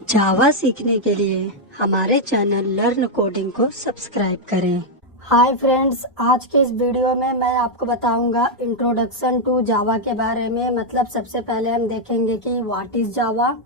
जावा सीखने के लिए हमारे चैनल लर्न कोडिंग को सब्सक्राइब करें। हाय फ्रेंड्स, आज के इस वीडियो में मैं आपको बताऊंगा इंट्रोडक्शन टू जावा के बारे में। मतलब सबसे पहले हम देखेंगे कि what is Java.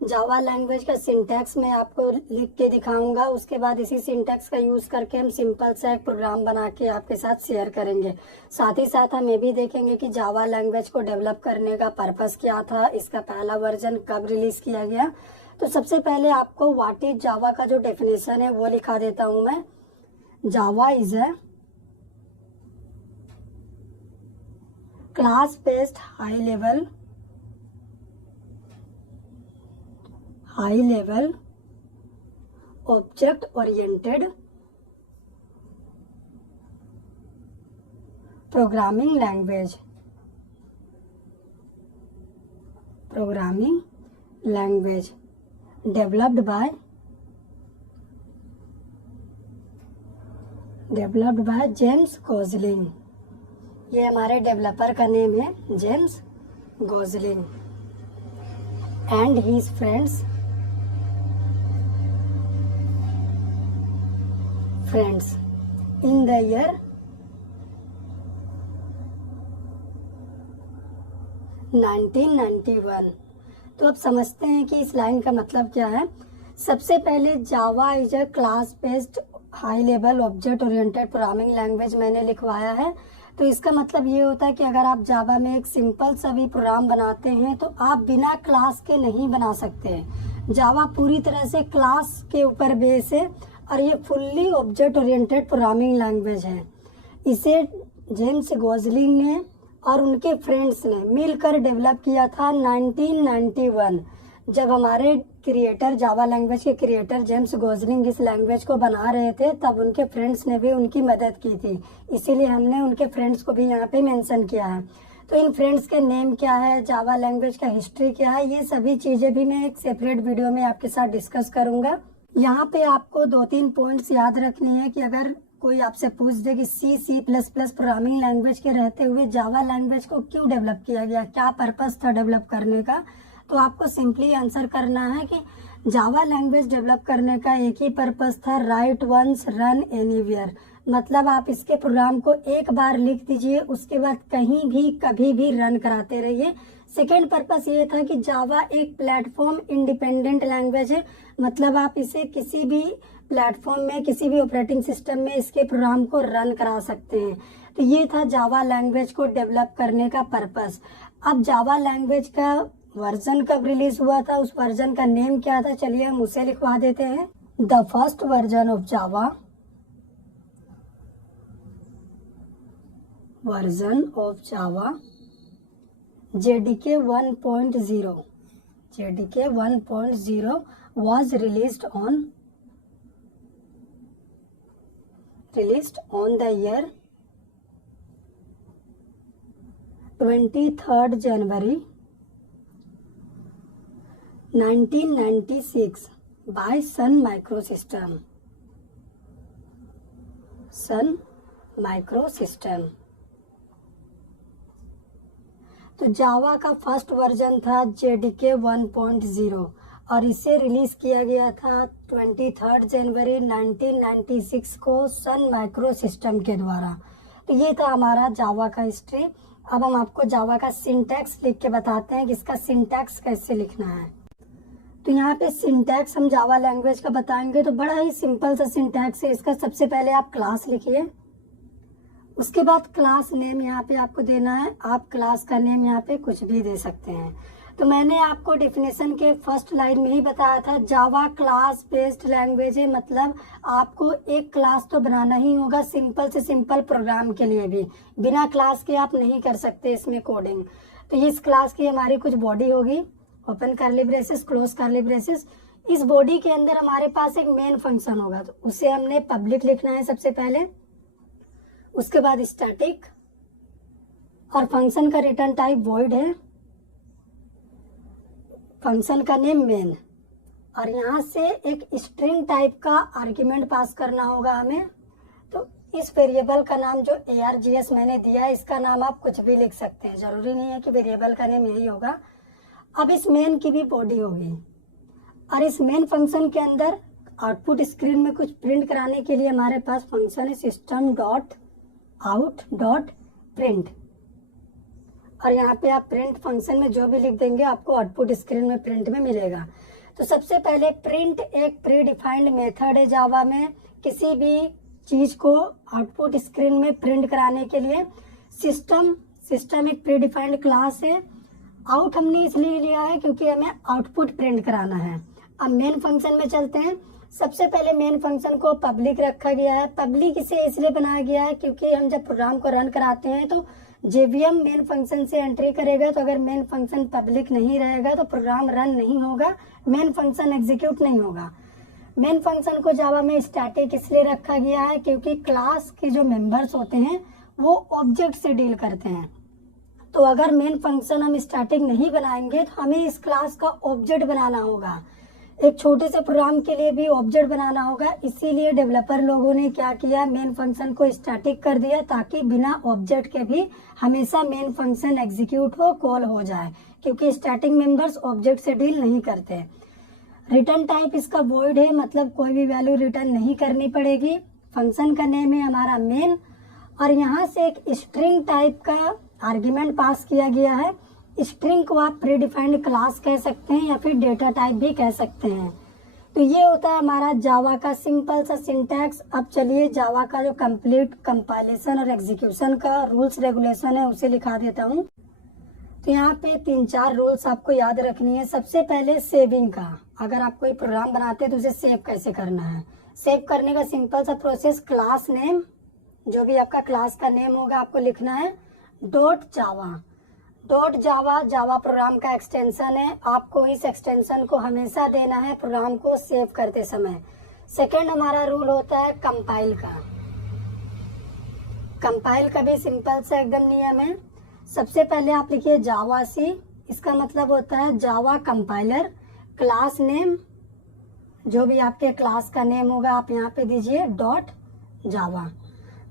Java language का सिंटैक्स मैं आपको लिख के दिखाऊंगा। उसके बाद इसी सिंटैक्स का यूज करके हम सिंपल सा एक प्रोग्राम बना के आपके साथ शेयर करेंगे। साथ ही साथ हम ये भी देखेंगे कि जावा लैंग्वेज को डेवलप करने का पर्पस क्या था, इसका पहला वर्जन कब रिलीज किया गया। तो सबसे पहले आपको व्हाट इज जावा का जो डेफिनेशन है वो लिखा देता हूं मैं। Java is a class based high level object oriented programming language developed by James Gosling. ये हमारे डेवलपर का नेम है, James Gosling and his friends in the year 1991। तो अब समझते हैं कि इस लाइन का मतलब क्या है। सबसे पहले Java is a class based high level object oriented programming language मैंने लिखवाया है। तो इसका मतलब ये होता है कि अगर आप जावा में एक सिंपल सा भी प्रोग्राम बनाते हैं तो आप बिना क्लास के नहीं बना सकते। जावा पूरी तरह से क्लास के ऊपर बेस है और ये fully object oriented programming language है। इसे जेम्स गोजलिंग ने और उनके फ्रेंड्स ने मिलकर डेवलप किया था 1991। जब हमारे क्रिएटर, जावा लैंग्वेज के क्रिएटर जेम्स गोजलिंग इस लैंग्वेज को बना रहे थे, तब उनके फ्रेंड्स ने भी उनकी मदद की थी। इसीलिए हमने उनके फ्रेंड्स को भी यहाँ पे मेंशन किया है। तो इन फ्रेंड्स के नेम क्या है, जावा लैंग्वेज का हिस्ट्री क्या है, ये सभी चीजें भी मैं एक सेपरेट वीडियो में आपके साथ डिस्कस करूंगा। यहाँ पे आपको 2-3 पॉइंट्स याद रखनी है कि अगर कोई आपसे पूछ दे कि C++ प्रोग्रामिंग लैंग्वेज के रहते हुए जावा लैंग्वेज को क्यों डेवलप किया गया, क्या पर्पस था डेवलप करने का, तो आपको सिंपली आंसर करना है कि जावा लैंग्वेज डेवलप करने का एक ही पर्पस था, राइट वंस रन एनीवेयर। मतलब आप इसके प्रोग्राम को एक बार लिख दीजिए, उसके बाद कहीं भी कभी भी रन कराते रहिए। सेकेंड पर्पस ये था कि जावा एक प्लेटफॉर्म इंडिपेंडेंट लैंग्वेज है। मतलब आप इसे किसी भी प्लेटफॉर्म में, किसी भी ऑपरेटिंग सिस्टम में इसके प्रोग्राम को रन करा सकते हैं। तो ये था जावा लैंग्वेज को डेवलप करने का पर्पस। अब जावा लैंग्वेज का वर्जन कब रिलीज हुआ था, उस वर्जन का नेम क्या था, चलिए हम उसे लिखवा देते हैं। The first version of Java JDK 1.0 was released on the year 23rd January 1996 by Sun Microsystem। तो जावा का फर्स्ट वर्जन था JDK 1.0 और इसे रिलीज किया गया था 23 जनवरी 1996 को सन माइक्रो सिस्टम के द्वारा। तो ये था हमारा जावा का हिस्ट्री। अब हम आपको जावा का सिंटैक्स लिख के बताते हैं कि इसका सिंटैक्स कैसे लिखना है। तो यहाँ पे सिंटैक्स हम जावा लैंग्वेज का बताएंगे तो बड़ा ही सिंपल सा सिंटैक्स है इसका। सबसे पहले आप क्लास लिखिए, उसके बाद क्लास नेम यहाँ पे आपको देना है। आप क्लास का नेम यहाँ पे कुछ भी दे सकते हैं। तो मैंने आपको डेफिनेशन के फर्स्ट लाइन में ही बताया था, जावा क्लास बेस्ड लैंग्वेज है। मतलब आपको एक क्लास तो बनाना ही होगा, सिंपल से सिंपल प्रोग्राम के लिए भी बिना क्लास के आप नहीं कर सकते इसमें कोडिंग। तो इस क्लास की हमारी कुछ बॉडी होगी, open curly braces, close curly braces. इस बॉडी के अंदर हमारे पास एक मेन फंक्शन होगा, तो उसे हमने पब्लिक लिखना है सबसे पहले। उसके बाद स्टैटिक, और फंक्शन का रिटर्न टाइप वॉइड है, फंक्शन का नेम मेन, और यहाँ से एक स्ट्रिंग टाइप का आर्ग्यूमेंट पास करना होगा हमें। तो इस वेरिएबल का नाम जो args मैंने दिया है, इसका नाम आप कुछ भी लिख सकते हैं, जरूरी नहीं है कि वेरिएबल का नेम यही होगा। अब इस मेन की भी बॉडी होगी, और इस मेन फंक्शन के अंदर आउटपुट स्क्रीन में कुछ प्रिंट कराने के लिए हमारे पास फंक्शन है system dot out dot print, और यहाँ पे आप प्रिंट फंक्शन में जो भी लिख देंगे आपको आउटपुट स्क्रीन में प्रिंट में मिलेगा। तो सबसे पहले प्रिंट एक प्री डिफाइंड मेथड है जावा में किसी भी चीज को आउटपुट स्क्रीन में प्रिंट कराने के लिए। सिस्टम एक प्री डिफाइंड क्लास है। आउट हमने इसलिए लिया है क्योंकि हमें आउटपुट प्रिंट कराना है। अब मेन फंक्शन में चलते हैं। सबसे पहले मेन फंक्शन को पब्लिक रखा गया है। पब्लिक इसे इसलिए बनाया गया है क्योंकि हम जब प्रोग्राम को रन कराते हैं तो जेवीएम मेन फंक्शन से एंट्री करेगा, तो अगर मेन फंक्शन पब्लिक नहीं रहेगा तो प्रोग्राम रन नहीं होगा, मेन फंक्शन एग्जीक्यूट नहीं होगा। मेन फंक्शन को जावा में स्टैटिक इसलिए रखा गया है क्योंकि क्लास के जो मेंबर्स होते हैं वो ऑब्जेक्ट से डील करते हैं। तो अगर मेन फंक्शन हम स्टैटिक नहीं बनाएंगे तो हमें इस क्लास का ऑब्जेक्ट बनाना होगा। एक छोटे से प्रोग्राम के लिए भी ऑब्जेक्ट बनाना होगा, इसीलिए डेवलपर लोगों ने क्या किया, मेन फंक्शन को स्टैटिक कर दिया ताकि बिना ऑब्जेक्ट के भी हमेशा मेन फंक्शन एग्जीक्यूट हो, कॉल हो जाए, क्योंकि स्टैटिक मेंबर्स ऑब्जेक्ट से डील नहीं करते। रिटर्न टाइप इसका वॉइड है, मतलब कोई भी वैल्यू रिटर्न नहीं करनी पड़ेगी। फंक्शन का नेम है हमारा मेन, और यहाँ से एक स्ट्रिंग टाइप का आर्ग्यूमेंट पास किया गया है। स्ट्रिंग को आप प्रीडिफाइंड क्लास कह सकते हैं या फिर डेटा टाइप भी कह सकते हैं। तो ये होता है हमारा जावा का सिंपल सा सिंटैक्स। अब चलिए जावा का जो कंप्लीट कंपाइलेशन और एग्जीक्यूशन का रूल्स रेगुलेशन है उसे लिखा देता हूँ। तो यहाँ पे 3-4 रूल्स आपको याद रखनी है। सबसे पहले सेविंग का, अगर आप कोई प्रोग्राम बनाते हैं तो उसे सेव कैसे करना है। सेव करने का सिंपल सा प्रोसेस, क्लास नेम, जो भी आपका क्लास का नेम होगा आपको लिखना है .java जावा प्रोग्राम का एक्सटेंशन है, आपको इस एक्सटेंशन को हमेशा देना है प्रोग्राम को सेव करते समय। सेकंड हमारा रूल होता है कंपाइल का। कंपाइल का भी सिंपल सा एकदम नियम है। सबसे पहले आप लिखिए जावा सी, इसका मतलब होता है जावा कंपाइलर। क्लास नेम, जो भी आपके क्लास का नेम होगा आप यहाँ पे दीजिए .java।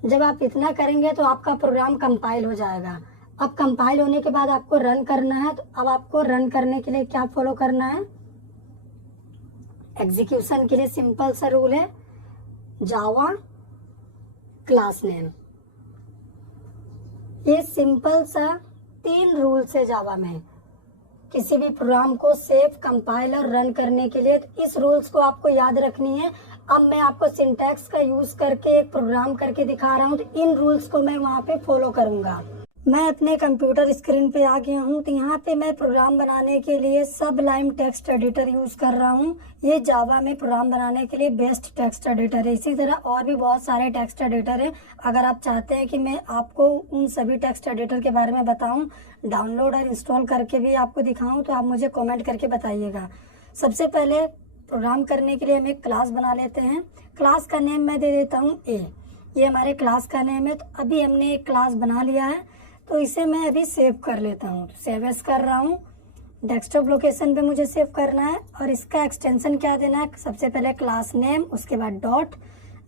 जब आप इतना करेंगे तो आपका प्रोग्राम कंपाइल हो जाएगा। अब कंपाइल होने के बाद आपको रन करना है, तो अब आपको रन करने के लिए क्या फॉलो करना है, एग्जीक्यूशन के लिए सिंपल सा रूल है जावा क्लास नेम। ये सिंपल सा 3 रूल्स है जावा में किसी भी प्रोग्राम को सेव, कंपाइल और रन करने के लिए। तो इस रूल्स को आपको याद रखनी है। अब मैं आपको सिंटैक्स का यूज करके एक प्रोग्राम करके दिखा रहा हूँ, तो इन रूल्स को मैं वहाँ पे फॉलो करूंगा। मैं अपने कंप्यूटर स्क्रीन पे आ गया हूँ। तो यहाँ पे मैं प्रोग्राम बनाने के लिए सबलाइम टेक्स्ट एडिटर यूज कर रहा हूँ। ये जावा में प्रोग्राम बनाने के लिए बेस्ट टेक्स्ट एडिटर है। इसी तरह और भी बहुत सारे टेक्स्ट एडिटर है। अगर आप चाहते हैं कि मैं आपको उन सभी टेक्स्ट एडिटर के बारे में बताऊं, डाउनलोड और इंस्टॉल करके भी आपको दिखाऊं, तो आप मुझे कॉमेंट करके बताइएगा। सबसे पहले प्रोग्राम करने के लिए हम एक क्लास बना लेते हैं। क्लास का नेम मैं दे देता हूँ ए। ये हमारे क्लास का नेम है। तो अभी हमने एक क्लास बना लिया है, तो इसे मैं अभी सेव कर लेता हूँ। सेव एज कर रहा हूँ। डेस्कटॉप लोकेशन पे मुझे सेव करना है, और इसका एक्सटेंशन क्या देना है, सबसे पहले क्लास नेम, उसके बाद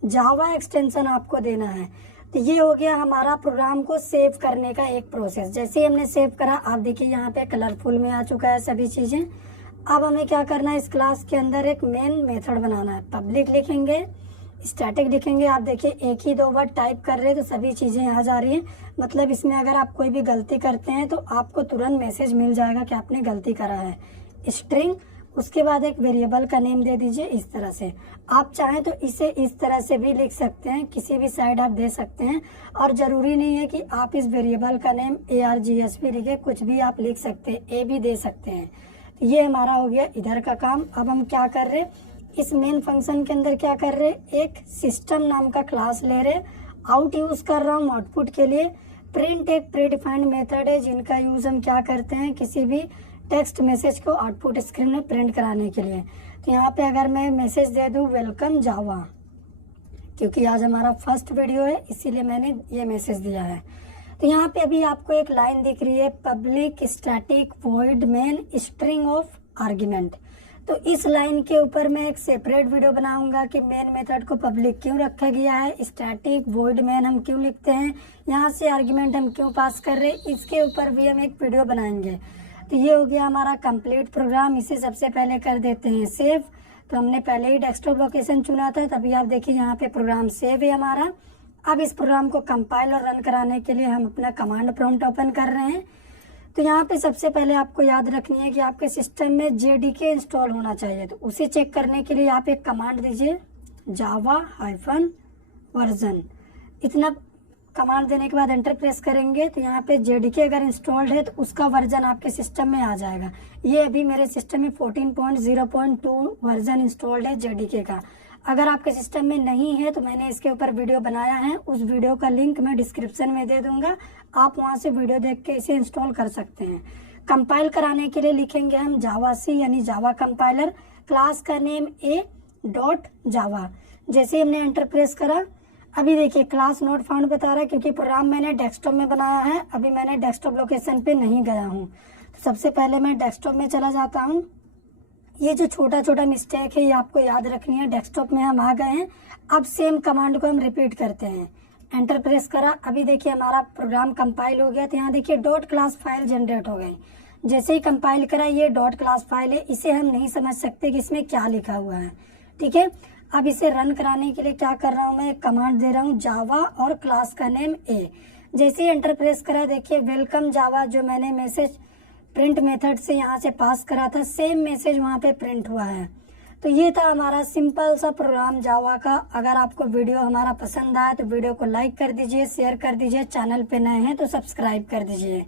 .java एक्सटेंशन आपको देना है। तो ये हो गया हमारा प्रोग्राम को सेव करने का एक प्रोसेस। जैसे ही हमने सेव करा, आप देखिए यहाँ पे कलरफुल में आ चुका है सभी चीजें। अब हमें क्या करना है, इस क्लास के अंदर एक मेन मेथड बनाना है। पब्लिक लिखेंगे, स्टैटिक लिखेंगे। आप देखिए एक ही 2 वर्ड टाइप कर रहे हैं तो सभी चीजें आ जा रही हैं। मतलब इसमें अगर आप कोई भी गलती करते हैं तो आपको तुरंत मैसेज मिल जाएगा कि आपने गलती करा है। स्ट्रिंग, उसके बाद एक वेरिएबल का नेम दे दीजिए इस तरह से। आप चाहें तो इसे इस तरह से भी लिख सकते हैं, किसी भी साइड आप दे सकते हैं, और जरूरी नहीं है कि आप इस वेरिएबल का नेम ARGSP लिखे, कुछ भी आप लिख सकते हैं, ए भी दे सकते हैं। ये हमारा हो गया इधर का काम। अब हम क्या कर रहे, इस मेन फंक्शन के अंदर क्या कर रहे, एक सिस्टम नाम का क्लास ले रहे। आउट यूज कर रहा हूँ आउटपुट के लिए। प्रिंट एक प्रीडिफाइंड मेथड है जिनका यूज हम क्या करते हैं, किसी भी टेक्स्ट मैसेज को आउटपुट स्क्रीन में प्रिंट कराने के लिए। तो यहाँ पे अगर मैं मैसेज दे दूँ वेलकम जावा, क्योंकि आज हमारा फर्स्ट वीडियो है इसीलिए मैंने ये मैसेज दिया है। तो यहाँ पे अभी आपको एक लाइन दिख रही है, public static void main string of argument. तो इस लाइन के ऊपर मैं एक सेपरेट वीडियो बनाऊंगा कि मेन मेथड को पब्लिक क्यों रखा गया है, स्टैटिक वॉइड मेन हम क्यों लिखते हैं, यहाँ से आर्ग्यूमेंट हम क्यों पास कर रहे हैं, इसके ऊपर भी हम एक वीडियो बनाएंगे। तो ये हो गया हमारा कंप्लीट प्रोग्राम। इसे सबसे पहले कर देते हैं सेव। तो हमने पहले ही डेस्कटॉप लोकेशन चुना था, तभी आप देखिए यहाँ पे प्रोग्राम सेव है हमारा। अब इस प्रोग्राम को कंपाइल और रन कराने के लिए हम अपना कमांड प्रॉम्प्ट ओपन कर रहे हैं। तो यहाँ पे सबसे पहले आपको याद रखनी है कि आपके सिस्टम में JDK इंस्टॉल होना चाहिए। तो उसे चेक करने के लिए आप एक कमांड दीजिए java-version। इतना कमांड देने के बाद एंटर प्रेस करेंगे तो यहाँ पे JDK अगर इंस्टॉल्ड है तो उसका वर्जन आपके सिस्टम में आ जाएगा। ये अभी मेरे सिस्टम में 14.0.2 वर्जन इंस्टॉल्ड है JDK का। अगर आपके सिस्टम में नहीं है तो मैंने इसके ऊपर वीडियो बनाया है, उस वीडियो का लिंक मैं डिस्क्रिप्शन में दे दूंगा, आप वहां से वीडियो देख के इसे इंस्टॉल कर सकते हैं। कंपाइल कराने के लिए लिखेंगे हम जावा-C यानी जावा कंपाइलर, क्लास का नेम a.java। जैसे ही हमने एंटर प्रेस करा, अभी देखिए क्लास नॉट फाउंड बता रहा है क्योंकि प्रोग्राम मैंने डेस्कटॉप में बनाया है, अभी मैंने डेस्कटॉप लोकेशन पे नहीं गया हूँ। तो सबसे पहले मैं डेस्कटॉप में चला जाता हूँ। ये जो छोटा छोटा मिस्टेक है ये आपको याद रखनी है। डेस्कटॉप में हम आ गए हैं, अब सेम कमांड को हम रिपीट करते हैं। एंटर प्रेस करा, अभी देखिए हमारा प्रोग्राम कंपाइल हो गया। तो यहाँ देखिए डॉट क्लास फाइल जनरेट हो गई। जैसे ही कंपाइल करा, ये डॉट क्लास फाइल है, इसे हम नहीं समझ सकते कि इसमें क्या लिखा हुआ है, ठीक है। अब इसे रन कराने के लिए क्या कर रहा हूँ, मैं एक कमांड दे रहा हूँ जावा और क्लास का नेम a। जैसे ही एंटर प्रेस करा, देखिए वेलकम जावा जो मैंने मैसेज प्रिंट मेथड से यहाँ से पास करा था, सेम मैसेज वहाँ पे प्रिंट हुआ है। तो ये था हमारा सिंपल सा प्रोग्राम जावा का। अगर आपको वीडियो हमारा पसंद आया तो वीडियो को लाइक कर दीजिए, शेयर कर दीजिए, चैनल पे नए हैं तो सब्सक्राइब कर दीजिए।